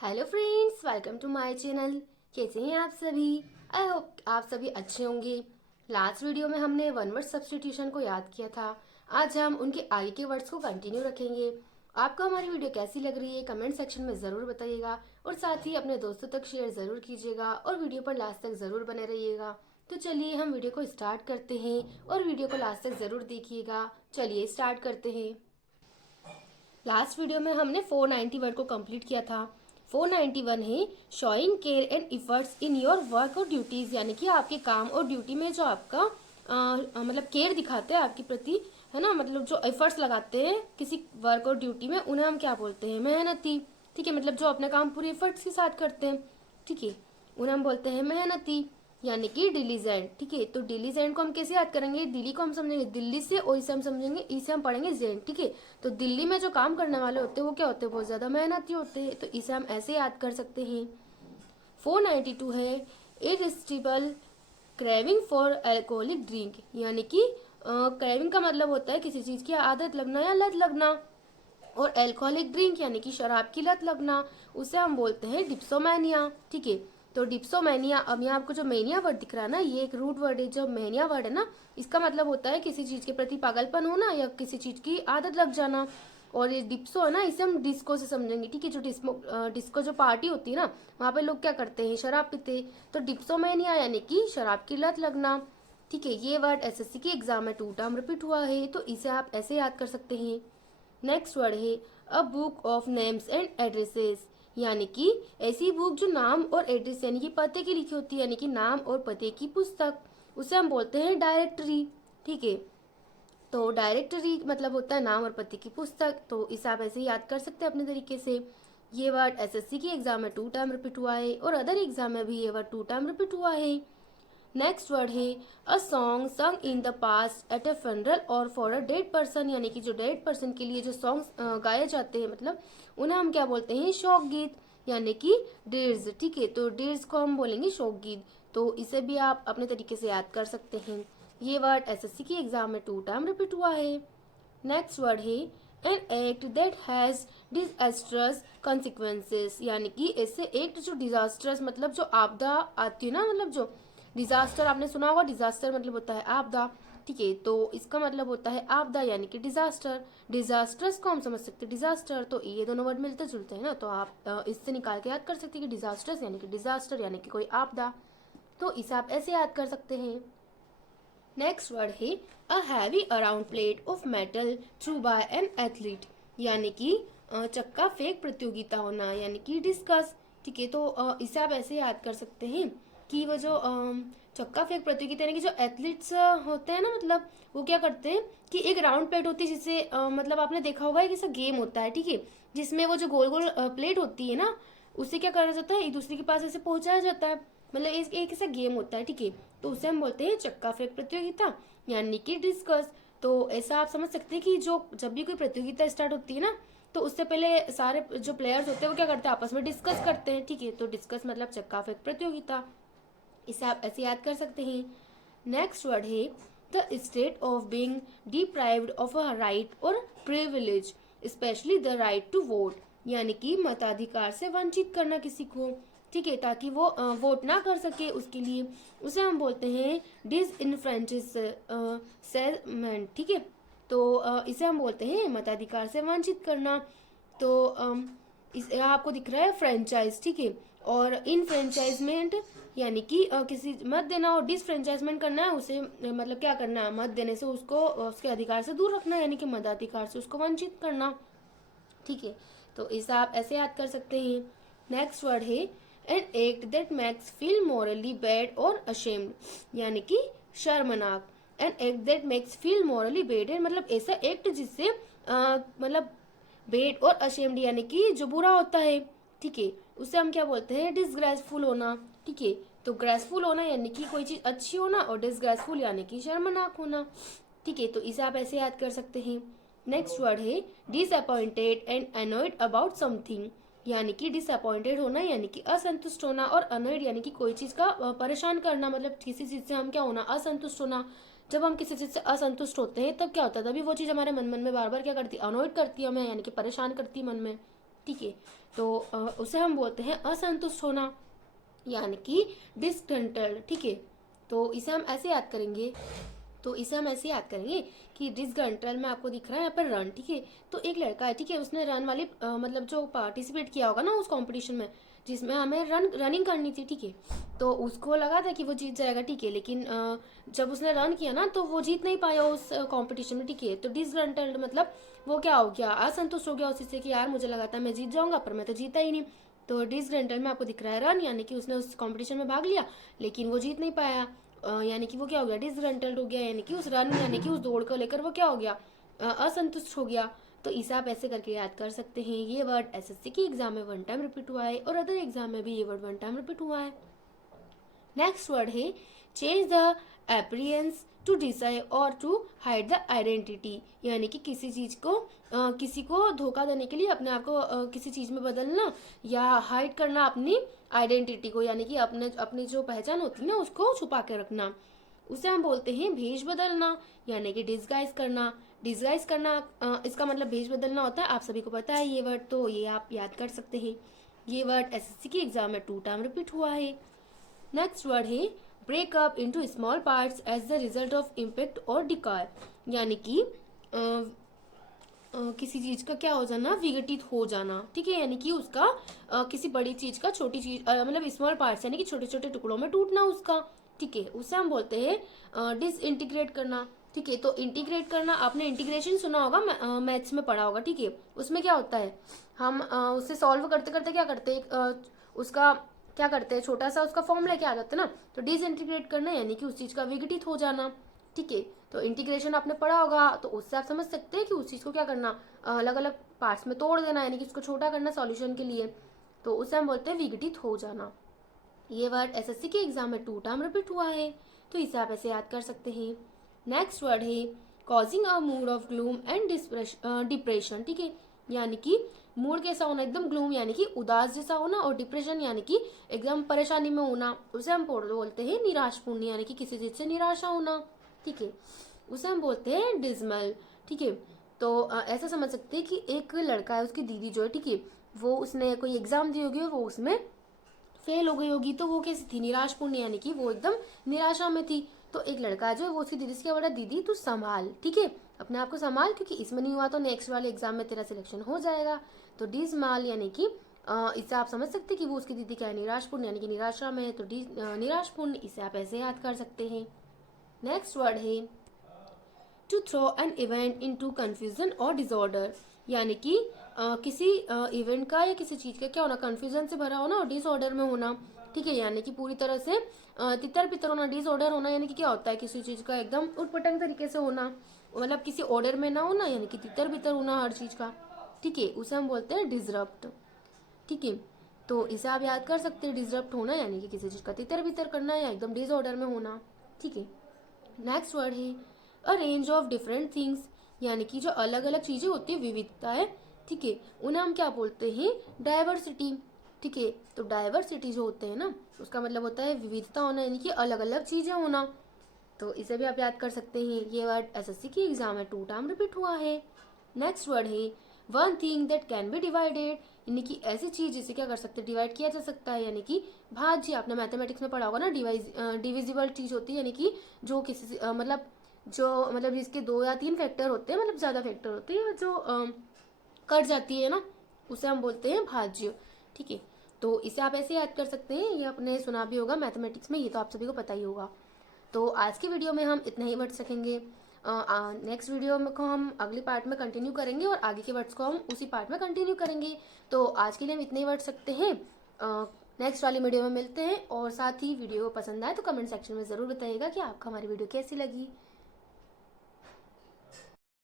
Hello friends, welcome to my channel. कैसे हैं आप सभी? आई होप आप सभी अच्छे होंगे। लास्ट वीडियो में हमने वन वर्ड सब्स्टिट्यूशन को याद किया था। आज हम उनके आगे के वर्ड्स को कंटिन्यू रखेंगे। आपको हमारी वीडियो कैसी लग रही है कमेंट सेक्शन में ज़रूर बताइएगा और साथ ही अपने दोस्तों तक शेयर ज़रूर कीजिएगा और वीडियो पर लास्ट तक ज़रूर बने रहिएगा। तो चलिए हम वीडियो को स्टार्ट करते हैं और वीडियो को लास्ट तक ज़रूर देखिएगा। चलिए स्टार्ट करते हैं। लास्ट वीडियो में हमने 490 वर्ड को कंप्लीट किया था। 491 है showing care and efforts in your work और ड्यूटीज, यानी कि आपके काम और ड्यूटी में जो आपका मतलब केयर दिखाते हैं आपके प्रति, है ना, मतलब जो एफर्ट्स लगाते हैं किसी वर्क और ड्यूटी में, उन्हें हम क्या बोलते हैं? मेहनती। ठीक है, मतलब जो अपना काम पूरे एफर्ट्स के साथ करते हैं, ठीक है, उन्हें हम बोलते हैं मेहनती, यानी कि डिलीजेंट। ठीक है, तो डिलीजेंट को हम कैसे याद करेंगे? दिल्ली को हम समझेंगे दिल्ली से, और इसे हम समझेंगे, इसे हम पढ़ेंगे जेंट। ठीक है, तो दिल्ली में जो काम करने वाले होते हैं वो क्या होते हैं? बहुत ज्यादा मेहनती होते हैं, तो इसे हम ऐसे याद कर सकते हैं। 492 है इरिस्टिबल क्रेविंग फॉर अल्कोहलिक ड्रिंक, यानी कि क्रेविंग का मतलब होता है किसी चीज की आदत लगना या लत लगना, और अल्कोहलिक ड्रिंक यानी कि शराब की लत लगना, उसे हम बोलते हैं डिप्सोमैनिया। ठीक है, तो डिप्सोमैनिया, अब यहाँ आपको जो मैनिया वर्ड दिख रहा है ना, ये एक रूट वर्ड है। जो मैनिया वर्ड है ना, इसका मतलब होता है किसी चीज के प्रति पागलपन होना या किसी चीज की आदत लग जाना। और ये डिप्सो है ना, इसे हम डिस्को से समझेंगे। ठीक है, जो डिस्को जो पार्टी होती है ना, वहाँ पे लोग क्या करते हैं? शराब पीते हैं। तो डिप्सोमैनिया यानी कि शराब की लत लगना। ठीक है, ये वर्ड एसएससी के एग्जाम में 2 टाइम रिपीट हुआ है, तो इसे आप ऐसे याद कर सकते हैं। नेक्स्ट वर्ड है a book of names and addresses, यानी कि ऐसी बुक जो नाम और एड्रेस यानी कि पते की लिखी होती है, यानी कि नाम और पते की पुस्तक, उसे हम बोलते हैं डायरेक्टरी। ठीक है, तो डायरेक्टरी मतलब होता है नाम और पते की पुस्तक, तो इसे आप ऐसे याद कर सकते हैं अपने तरीके से। ये वर्ड एसएससी के एग्जाम में 2 टाइम रिपीट हुआ है और अदर एग्जाम में भी ये वर्ड 2 टाइम रिपीट हुआ है। नेक्स्ट वर्ड है अ सॉन्ग संग in the past at a funeral और फॉर अ डेड पर्सन, यानी कि जो डेड पर्सन के लिए जो सॉन्ग्स गाए जाते हैं, मतलब उन्हें हम क्या बोलते हैं? शोक गीत, यानी कि डिर्ज। ठीक है, तो डिर्ज को हम बोलेंगे शोक गीत, तो इसे भी आप अपने तरीके से याद कर सकते हैं। ये वर्ड एसएससी की एग्जाम में 2 टाइम रिपीट हुआ है। नेक्स्ट वर्ड है an act that has disasters consequences, यानी कि ऐसे एक्ट जो डिजास्टर्स मतलब जो आपदा आती है ना, मतलब जो डिजास्टर आपने सुना होगा, डिजास्टर मतलब होता है आपदा। ठीक है, तो इसका मतलब होता है आपदा यानी कि डिजास्टर। डिजास्टर्स को हम समझ सकते हैं डिजास्टर, तो ये दोनों वर्ड मिलते जुलते हैं ना, तो आप इससे निकाल के याद कर सकते हैं कि डिजास्टर्स यानी कि डिजास्टर यानी कि कोई आपदा, तो इसे आप ऐसे याद कर सकते हैं। नेक्स्ट वर्ड है a heavy around plate of metal thrown by an athlete, यानी कि चक्का फेंक प्रतियोगिता होना, यानी कि डिस्कस। ठीक है, तो इसे आप ऐसे याद कर सकते हैं कि वो जो चक्का फेंक प्रतियोगिता यानी कि जो एथलीट्स होते हैं ना, मतलब वो क्या करते हैं कि एक राउंड प्लेट होती है जिससे मतलब आपने देखा होगा एक ऐसा गेम होता है, ठीक है, जिसमें वो जो गोल गोल प्लेट होती है ना, उससे क्या करा जाता है? एक दूसरे के पास ऐसे पहुंचाया जाता है, मतलब एक ऐसा गेम होता है। ठीक है, तो उसे हम बोलते हैं चक्का फेंक प्रतियोगिता यानी कि डिस्कस। तो ऐसा आप समझ सकते हैं कि जो जब भी कोई प्रतियोगिता स्टार्ट होती है ना, तो उससे पहले सारे जो प्लेयर्स होते हैं वो क्या करते हैं? आपस में डिस्कस करते हैं। ठीक है, तो डिस्कस मतलब चक्का फेंक प्रतियोगिता, इसे आप ऐसे याद कर सकते हैं। नेक्स्ट वर्ड है the state of being deprived of a right और privilege, specially the right to vote, यानी कि मताधिकार से वंचित करना किसी को। ठीक है, ताकि वो वोट ना कर सके उसके लिए, उसे हम बोलते हैं डिसइनफ्रेंचिसमेंट। ठीक है, तो इसे हम बोलते हैं मताधिकार से वंचित करना। तो इस यहाँ आपको दिख रहा है फ्रेंचाइज। ठीक है, और इनफ्रेंचाइजमेंट यानी कि किसी मत देना, और डिसफ्रेंचाइजमेंट करना है उसे, मतलब क्या करना है? मत देने से उसको उसके अधिकार से दूर रखना, यानी कि मताधिकार से उसको वंचित करना। ठीक है, तो इसे आप ऐसे याद कर सकते हैं। नेक्स्ट वर्ड है an act that makes feel morally bad और अशेम्ड, यानी कि शर्मनाक। An act that makes feel morally bad है मतलब ऐसा एक्ट जिससे मतलब बेड और अशेम्ड यानी कि जो बुरा होता है। ठीक है, उसे हम क्या बोलते हैं? डिसग्रेसफुल होना। ठीक है, तो ग्रेसफुल होना यानी कि कोई चीज अच्छी होना, और डिसग्रेसफुल यानी कि शर्मनाक होना। ठीक है, तो इसे आप ऐसे याद कर सकते हैं। नेक्स्ट वर्ड है disappointed and annoyed about something, यानी कि डिसअपॉइंटेड होना यानी कि असंतुष्ट होना, और अनॉयड यानी कि कोई चीज का परेशान करना, मतलब किसी चीज से हम क्या होना? असंतुष्ट होना। जब हम किसी चीज से असंतुष्ट होते हैं तब क्या होता है? तभी वो चीज हमारे मन मन में बार बार क्या करती है? अनॉयड करती है हमें, यानी कि परेशान करती है मन में। ठीक है। तो उसे हम बोलते हैं असंतुष्ट होना, यानी कि डिसग्रंटल्ड। ठीक है, तो इसे हम ऐसे याद करेंगे कि डिसग्रंटल में आपको दिख रहा है यहाँ पर रन। ठीक है, तो एक लड़का है, ठीक है, उसने रन वाली मतलब जो पार्टिसिपेट किया होगा ना उस कंपटीशन में जिसमें हमें रनिंग करनी थी। ठीक है, तो उसको लगा था कि वो जीत जाएगा। ठीक है, लेकिन जब उसने रन किया ना तो वो जीत नहीं पाया उस कंपटीशन में। ठीक है, तो डिसग्रंटल्ड मतलब वो क्या हो गया, असंतुष्ट हो गया उसी से कि यार मुझे लगा था मैं जीत जाऊंगा पर मैं तो जीता ही नहीं। तो डिसग्रंटल में आपको दिख रहा है रन, यानी कि उसने उस कंपटीशन में भाग लिया लेकिन वो जीत नहीं पाया। यानी कि वो क्या हो गया, डिसग्रंटल्ड हो गया, यानी कि उस रन यानी कि उस दौड़ को लेकर वो क्या हो गया, असंतुष्ट हो गया। तो इसे आप ऐसे करके याद कर सकते हैं। ये वर्ड एसएससी की एग्जाम में 1 टाइम रिपीट हुआ है और अदर एग्जाम में भी ये वर्ड 1 टाइम रिपीट हुआ है। नेक्स्ट वर्ड है change the appearance to disguise और टू हाइड द आइडेंटिटी, यानी कि किसी चीज को किसी को धोखा देने के लिए अपने आप को किसी चीज में बदलना या हाइड करना अपनी आइडेंटिटी को, यानी कि अपनी जो पहचान होती है ना उसको छुपा के रखना, उसे हम बोलते हैं भेष बदलना, यानी कि डिस्गाइज करना। डिस्गाइज करना इसका मतलब भेष बदलना होता है, आप सभी को पता है ये वर्ड, तो ये आप याद कर सकते हैं। ये वर्ड एसएससी की एग्जाम में 2 टाइम रिपीट हुआ है। नेक्स्ट वर्ड है break up into small parts as the result of impact और डिकॉय, यानी कि किसी चीज का क्या हो जाना, विघटित हो जाना। ठीक है, यानी कि उसका किसी बड़ी चीज का छोटी चीज मतलब स्मॉल पार्ट्स यानी कि छोटे छोटे टुकड़ों में टूटना उसका। ठीक है, उससे हम बोलते हैं डिसइंटीग्रेट करना। ठीक है, तो इंटीग्रेट करना आपने इंटीग्रेशन सुना होगा, मैथ्स में पढ़ा होगा। ठीक है, उसमें क्या होता है, हम उससे सॉल्व करते करते क्या करते हैं, उसका क्या करते हैं, छोटा सा उसका फॉर्म लेके आ जाते हैं ना। तो डिसइंटीग्रेट करना यानी कि उस चीज का विघटित हो जाना। ठीक है, तो इंटीग्रेशन आपने पढ़ा होगा तो उससे आप समझ सकते हैं कि उस चीज को क्या करना, अलग अलग पार्ट्स में तोड़ देना, यानी कि उसको छोटा करना सॉल्यूशन के लिए। तो उससे हम बोलते हैं विघटित हो जाना। ये वर्ड एसएससी के एग्जाम में 2 टाइम रिपीट हुआ है, तो इसे आप ऐसे याद कर सकते हैं। नेक्स्ट वर्ड है causing a mood off gloom and depression. ठीक है, यानी कि मूड कैसा होना, एकदम ग्लूम यानी कि उदास जैसा होना, और डिप्रेशन यानी कि एकदम परेशानी में होना, उसे हम बोलते हैं निराशपूर्ण, यानी कि किसी चीज से निराशा होना। ठीक है, उसे हम बोलते हैं डिसमल। ठीक है, तो ऐसा समझ सकते हैं कि एक लड़का है, उसकी दीदी जो है, ठीक है, वो उसने कोई एग्जाम दी होगी और वो उसमें फेल हो गई होगी, तो वो कैसी थी, निराशपूर्ण, यानी कि वो एकदम निराशा में थी। तो एक लड़का जो है वो उसकी दीदी से क्या बोला, दीदी तू संभाल, ठीक है, अपने आप को संभाल, क्योंकि इसमें नहीं हुआ तो नेक्स्ट वाले एग्जाम में तेरा सिलेक्शन हो जाएगा। तो डिसमाल यानी कि इससे आप समझ सकते हैं कि वो उसकी दीदी क्या है, निराशपूर्ण, यानी कि निराशा में है, तो निराशपूर्ण, इसे आप ऐसे याद कर सकते हैं। नेक्स्ट वर्ड है to throw an event into confusion और डिसऑर्डर, यानी कि किसी इवेंट का या किसी चीज का क्या होना, कंफ्यूजन से भरा होना और डिसऑर्डर में होना। ठीक है, यानी कि पूरी तरह से तितर बितर होना। डिसऑर्डर होना यानी कि क्या होता है, किसी चीज का एकदम उटपटंग तरीके से होना, मतलब किसी ऑर्डर में ना होना, यानी कि तितर बितर होना हर चीज का। ठीक है, उसे हम बोलते हैं डिसरप्ट। ठीक है, तो इसे आप याद कर सकते हैं, डिसरप्ट होना यानी कि किसी चीज का तितर बितर करना या एकदम डिसऑर्डर में होना। ठीक है, नेक्स्ट वर्ड है अ रेंज ऑफ डिफरेंट थिंग्स, यानी कि जो अलग अलग चीजें होती है, विविधता है। ठीक है, उन्हें हम क्या बोलते हैं, डाइवर्सिटी। ठीक है, तो डाइवर्सिटी जो होते हैं ना, उसका मतलब होता है विविधता होना, यानी कि अलग अलग चीजें होना। तो इसे भी आप याद कर सकते हैं। ये वर्ड एसएससी की एग्जाम में 2 टाइम रिपीट हुआ है। नेक्स्ट वर्ड है one thing that can be divided, यानी कि ऐसी चीज जिसे क्या कर सकते हैं, डिवाइड किया जा सकता है, यानी कि भाज्य। आपने मैथमेटिक्स में पढ़ा होगा ना, डिविजिबल चीज होती है, यानी कि जो किसी मतलब जिसके 2 या 3 फैक्टर होते हैं, मतलब ज्यादा फैक्टर होते हैं, जो कट जाती है ना, उसे हम बोलते हैं भाज्य। ठीक है, तो इसे आप ऐसे याद कर सकते हैं, ये आपने सुना भी होगा मैथमेटिक्स में, ये तो आप सभी को पता ही होगा। तो आज की वीडियो में हम इतना ही वर्ड सीखेंगे। नेक्स्ट वीडियो में को हम अगली पार्ट में कंटिन्यू करेंगे और आगे के वर्ड्स को हम उसी पार्ट में कंटिन्यू करेंगे। तो आज के लिए हम इतने ही वर्ड सकते हैं, नेक्स्ट वाली वीडियो में मिलते हैं। और साथ ही वीडियो पसंद आए तो कमेंट सेक्शन में ज़रूर बताइएगा कि आपको हमारी वीडियो कैसी लगी।